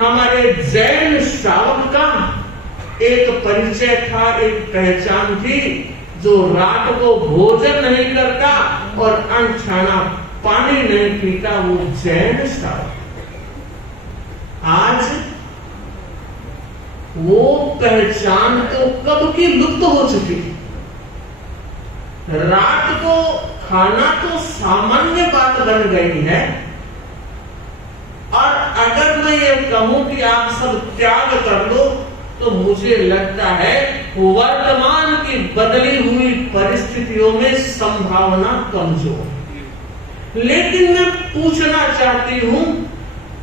हमारे जैन श्रावक का एक परिचय था, एक पहचान थी, जो रात को भोजन नहीं करता और अनछाना पानी नहीं पीता, वो जैन श्रावक। आज वो पहचान तो कब की लुप्त हो चुकी। रात को खाना तो सामान्य बात बन गई है, और अगर मैं ये कहूं कि आप सब त्याग कर लो, तो मुझे लगता है वर्तमान की बदली हुई परिस्थितियों में संभावना कमजोर। लेकिन मैं पूछना चाहती हूं,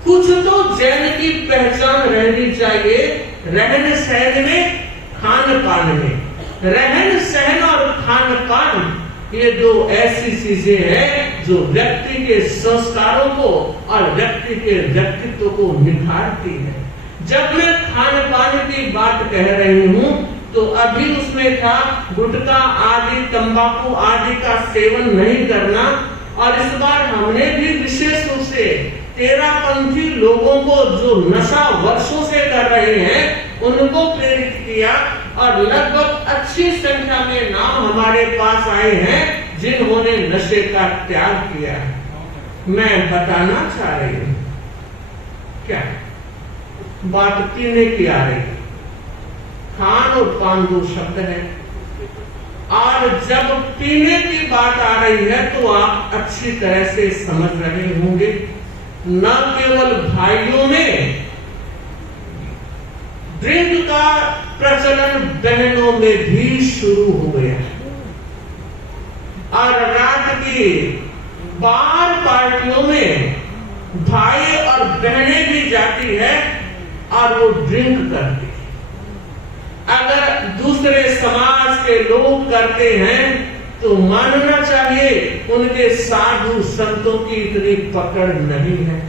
कुछ तो जैन की पहचान रहनी चाहिए रहन सहन में, खान पान में। रहन सहन और खान पान, ये दो ऐसी चीजें हैं जो व्यक्ति के संस्कारों को और व्यक्ति के व्यक्तित्व को निखारती है। जब मैं खान पान की बात कह रही हूँ, तो अभी उसमें था गुटखा आदि, तंबाकू आदि का सेवन नहीं करना, और इस बार हमने भी विशेष रूप से तेरापंथी लोगों को जो नशा वर्षों से कर रहे हैं उनको प्रेरित किया, और लगभग अच्छी संख्या में नाम हमारे पास आए हैं जिन्होंने नशे का त्याग किया। मैं बताना चाह रही हूँ, क्या बात पीने की आ रही है। खान और पान दो शब्द है, और जब पीने की बात आ रही है तो आप अच्छी तरह से समझ रहे होंगे, न केवल भाइयों में ड्रिंक का प्रचलन बहनों में भी शुरू हो गया है, और रात की बार पार्टियों में भाई और बहनें भी जाती है और वो ड्रिंक करती है। अगर दूसरे समाज के लोग करते हैं तो मानना चाहिए उनके साधु संतों की इतनी पकड़ नहीं है।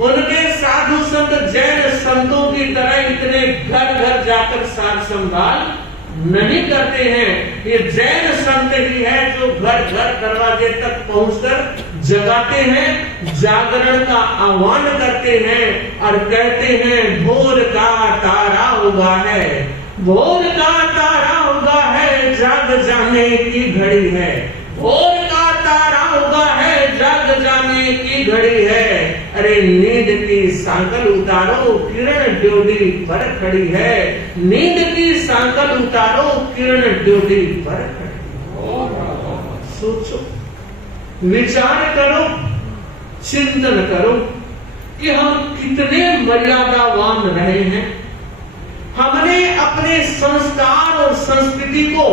उनके साधु संत जैन संतों की तरह इतने घर घर जाकर सार संभाल नहीं करते हैं। ये जैन संत ही है जो घर घर दरवाजे तक पहुंचकर जगाते हैं, जागरण का आह्वान करते हैं और कहते हैं भोर का तारा उगा है, भोर का तारा उगा है, जाग जाने की घड़ी है, भोर का तारा उगा है, जाग जाने की घड़ी है। अरे नींद की सांकल उतारो, किरण ड्योढ़ी पर खड़ी है, नींद की सांकल उतारो, किरण ड्योढ़ी पर खड़ी। सोचो, विचार करो, चिंतन करो कि हम कितने मर्यादावान रहे हैं। हमने अपने संस्कार और संस्कृति को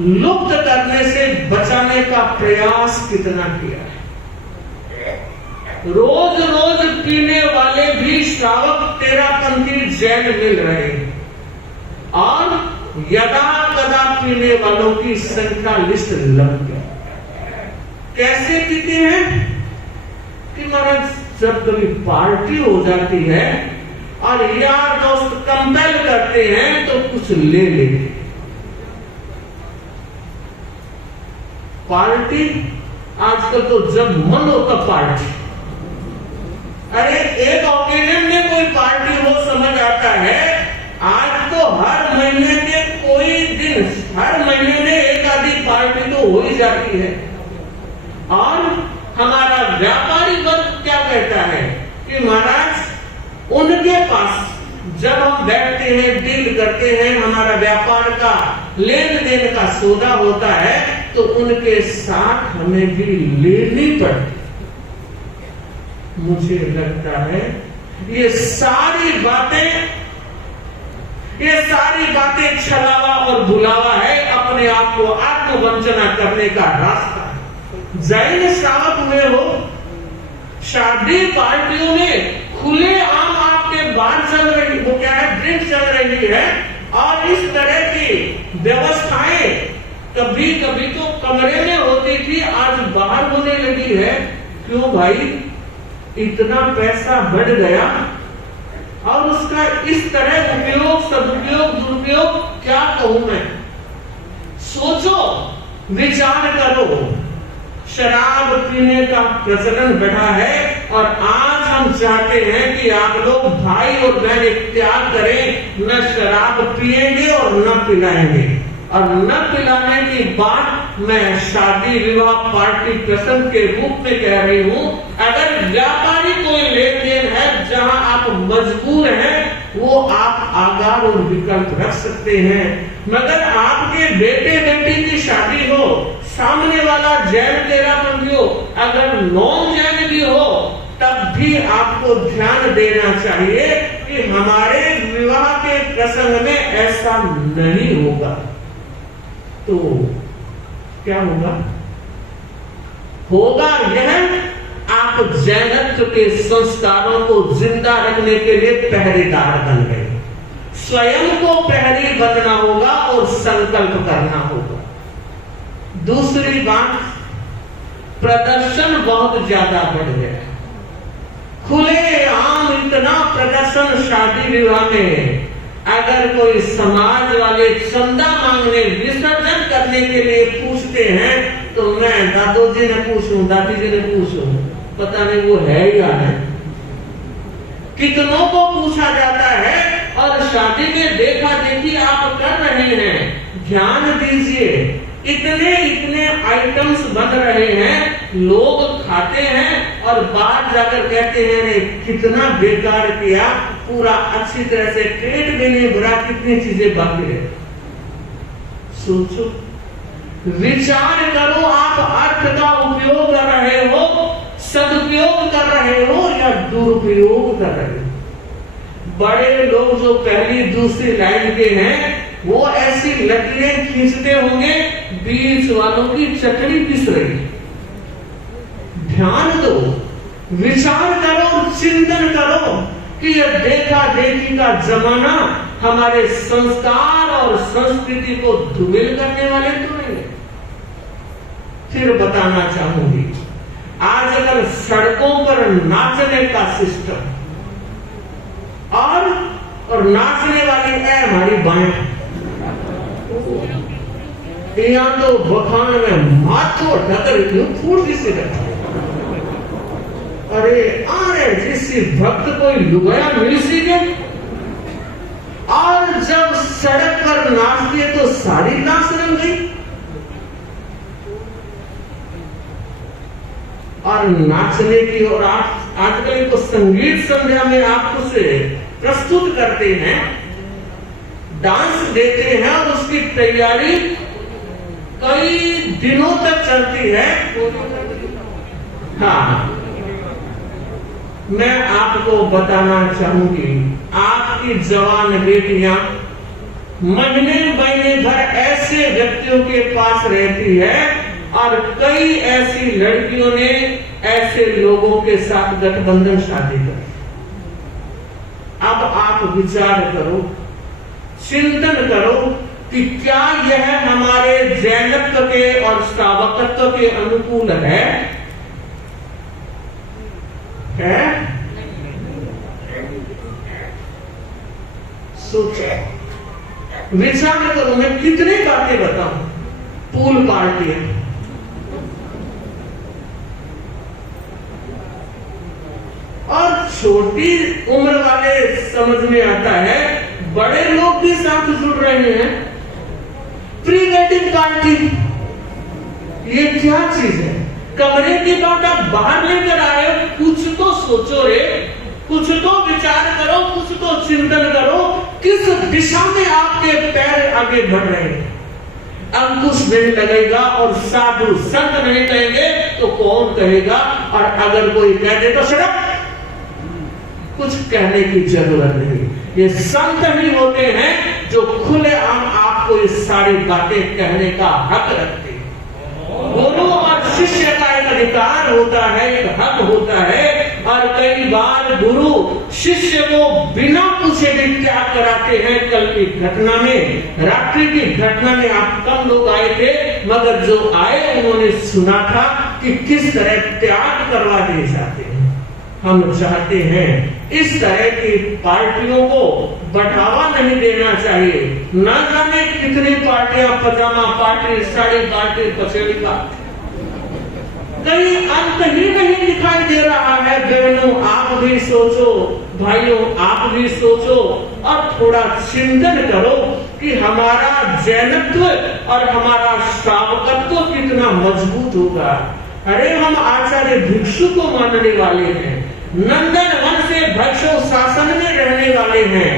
लुप्त करने से बचाने का प्रयास कितना किया है। रोज रोज पीने वाले भी श्रावक तेरापंथी जैन मिल रहे हैं, और यदा कदा पीने वालों की संख्या लिस्ट लंबी। कैसे पीते हैं कि महाराज जब कभी पार्टी हो जाती है और यार दोस्त कंपेल करते हैं तो कुछ ले लेते। पार्टी आजकल तो जब मन होता पार्टी। अरे एक ओकेजन में कोई पार्टी हो समझ आता है। आज तो हर महीने के कोई दिन, हर महीने में एक आधी पार्टी तो हो ही जाती है। और हमारा व्यापारी वर्ग क्या कहता है कि महाराज उनके पास जब हम बैठते हैं, डील करते हैं, हमारा व्यापार का लेन देन का सौदा होता है, तो उनके साथ हमें भी लेनी पड़ती। मुझे लगता है ये सारी बातें छलावा और बुलावा है, अपने आप को आत्मवंचना करने का रास्ता। जैन श्रावक हुए हो, शादी पार्टियों में खुले आम आपके बार चल रही, वो क्या है, ड्रिंक चल रही है, और इस तरह की व्यवस्थाएं कभी कभी तो कमरे में होती थी, आज बाहर होने लगी है। क्यों भाई, इतना पैसा बढ़ गया और उसका इस तरह उपयोग, सदुपयोग, दुरुपयोग क्या कहूं मैं। सोचो, विचार करो। शराब पीने का प्रचलन बढ़ा है, और आज हम चाहते हैं कि आप लोग भाई और बहन त्याग करें, न शराब पिएंगे और न पिलाएंगे। और न पिलाने की बात मैं शादी विवाह पार्टी प्रसंग के रूप में कह रही हूँ। अगर व्यापारी कोई लेन देन है जहाँ आप मजबूर हैं, वो आप आगार और विकल्प रख सकते हैं। मगर आपके बेटे बेटी की शादी हो, सामने वाला जैन तेरापंथी हो, अगर नॉन जैन भी हो, तब भी आपको ध्यान देना चाहिए कि हमारे विवाह के प्रसंग में ऐसा नहीं होगा। तो क्या होगा? होगा यह, आप जैनत्व के संस्कारों को जिंदा रखने के लिए पहरेदार बन गए। स्वयं को प्रहरी बनना होगा और संकल्प करना होगा। दूसरी बात, प्रदर्शन बहुत ज्यादा बढ़ गया। खुले आम इतना प्रदर्शन शादी विवाह में, अगर कोई समाज वाले चंदा मांगने विसर्जन करने के लिए पूछते हैं तो मैं दादोजी ने पूछूं, दादी जी ने पूछूं, पता नहीं वो है या नहीं। कितनों को पूछा जाता है और शादी में देखा देखी आप कर रहे हैं। ध्यान दीजिए, इतने आइटम्स बन रहे हैं, लोग खाते हैं और बाहर जाकर कहते हैं रे कितना बेकार किया, पूरा अच्छी तरह से पेट भी नहीं भरा, कितनी चीजें बाकी है। सोचो, विचार करो, आप अर्थ का उपयोग कर रहे हो, सदुपयोग कर रहे हो या दुरुपयोग कर रहे हो। बड़े लोग जो पहली दूसरी लाइन के हैं, वो ऐसी लकीरें खींचते होंगे, बीच वालों की चटनी पिस रही। ध्यान दो, विचार करो, चिंतन करो कि यह देखा देखी का जमाना हमारे संस्कार और संस्कृति को धूमिल करने वाले तो नहीं है। फिर बताना चाहूंगी, आजकल सड़कों पर नाचने का सिस्टम और नाचने वाली है हमारी बाएं, यहाँ तो बखान में माथो ढकर फूट से रखा। अरे अरे जिससे भक्त कोई लुगाया मिल सी गए, और जब सड़क पर नाचते तो सारी नाच रंग गई। और नाचने की और आजकल तो संगीत संध्या में आपको से प्रस्तुत करते हैं, डांस देते हैं और उसकी तैयारी कई दिनों तक चलती है। हाँ, मैं आपको बताना चाहूंगी, आपकी जवान बेटियां महीने भर ऐसे व्यक्तियों के पास रहती है और कई ऐसी लड़कियों ने ऐसे लोगों के साथ गठबंधन शादी कर। अब आप विचार करो, चिंतन करो कि क्या यह हमारे जैनत्व के और श्रावकत्व के अनुकूल है? सोचो, विचार करो। मैं कितने बातें बताऊं, पूल पार्टी है, और छोटी उम्र वाले समझ में आता है, बड़े लोग भी साथ जुड़ रहे हैं। प्री वेडिंग पार्टी, ये क्या चीज है? कमरे की बात आप बाहर लेकर आए हो, कुछ तो सोचो रे, कुछ तो विचार करो, कुछ तो चिंतन करो, किस दिशा में आपके पैर आगे बढ़ रहे हैं। अंकुश नहीं लगेगा और साधु संत नहीं कहेंगे तो कौन कहेगा? और अगर कोई कह दे तो शर्म, कुछ कहने की जरूरत नहीं। ये संत ही होते हैं जो खुलेआम आपको ये सारी बातें कहने का हक रखते हैं। गुरु और शिष्य का एक अधिकार होता है, एक हक होता है। और कई बार गुरु शिष्य को बिना पूछे भी त्याग कराते हैं। कल की घटना में, रात्रि की घटना में आप कम लोग आए थे, मगर जो आए उन्होंने सुना था कि किस तरह त्याग करवा दिए जाते हैं। हम चाहते हैं इस तरह की पार्टियों को बढ़ावा नहीं देना चाहिए। न जाने कितनी पार्टियां, पजामा पार्टी, साड़ी पार्टी, पसेड़ी पार्टी, कहीं अंत ही नहीं दिखाई दे रहा है। बहनों आप भी सोचो, भाइयों आप भी सोचो और थोड़ा चिंतन करो कि हमारा जैनत्व और हमारा श्रावकत्व कितना मजबूत होगा। अरे हम आचार्य भिक्षु को मानने वाले हैं, नंदन वन से भक्षो शासन में रहने वाले हैं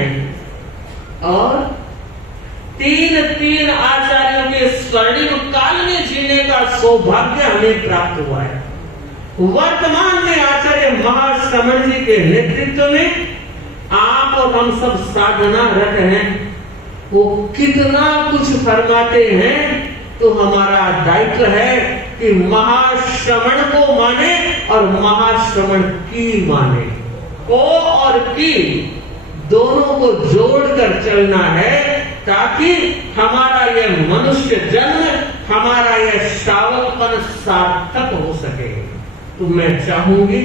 और तीन आचार्यों के स्वर्णिम काल में जीने का सौभाग्य हमें प्राप्त हुआ है। वर्तमान में आचार्य महाश्रमण जी के नेतृत्व में आप और हम सब साधना रत हैं। वो कितना कुछ फरमाते हैं तो हमारा दायित्व है कि महाश्रमण को माने और महाश्रमण की माने। को और की दोनों को जोड़कर चलना है ताकि हमारा यह मनुष्य जन्म, हमारा यह श्रावकपन सार्थक हो सके। तो मैं चाहूंगी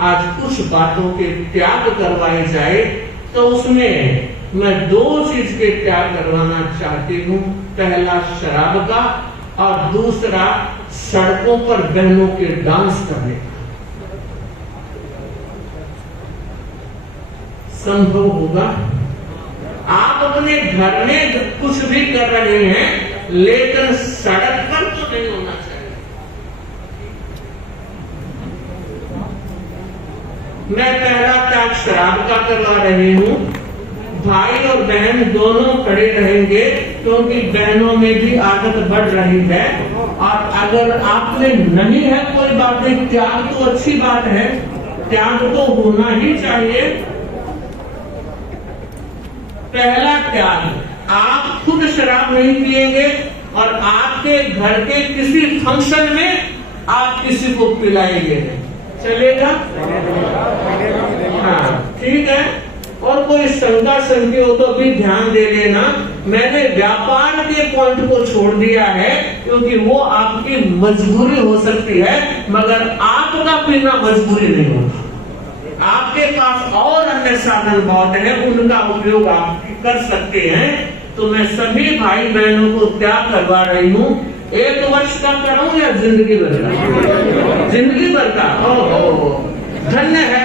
आज कुछ बातों के त्याग करवाए जाए, तो उसमें मैं 2 चीज के त्याग करवाना चाहती हूँ। पहला शराब का और दूसरा सड़कों पर बहनों के डांस करने का। संभव होगा आप अपने घर में कुछ भी कर रहे हैं, लेकिन सड़क पर तो नहीं होना चाहिए। मैं पहला त्याग शराब का करवा रही हूँ। भाई और बहन दोनों खड़े रहेंगे क्योंकि बहनों में भी आदत बढ़ रही है। और अगर आप में नहीं है कोई बात नहीं, त्याग तो अच्छी बात है, त्याग तो होना ही चाहिए। पहला त्याग, आप खुद शराब नहीं पिएंगे और आपके घर के किसी फंक्शन में आप किसी को पिलाएंगे नहीं, चलेगा? हाँ ठीक है। और कोई शंका शंकी हो तो भी ध्यान दे लेना, मैंने व्यापार के पॉइंट को छोड़ दिया है क्योंकि वो आपकी मजबूरी हो सकती है, मगर आपका पीना मजबूरी नहीं होता। आपके पास और अन्य साधन बहुत हैं, उनका उपयोग आप कर सकते हैं। तो मैं सभी भाई बहनों को त्याग करवा रही हूँ। 1 वर्ष का करूँ या जिंदगी भर का? जिंदगी भर का। धन्य है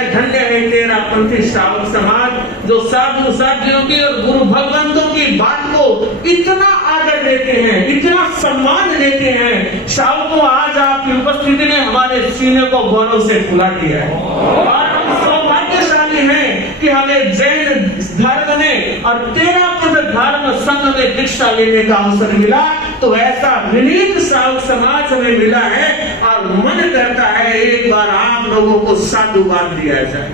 तेरा पंथी श्रावक समाज जो साधु साधियों की और गुरु भगवंतों की बात को इतना आदर देते हैं, इतना सम्मान देते हैं। श्रावकों आज आपकी उपस्थिति ने हमारे सीने को गौरव से फुला दिया है और सौभाग्यशाली हैं कि हमें जैन धर्म में और तेरापद धर्म संघ में दीक्षा लेने का अवसर मिला। तो ऐसा विनीत श्रावक समाज हमें मिला है और मन करता है एक बार आप लोगों को साधुवाद दिया जाए।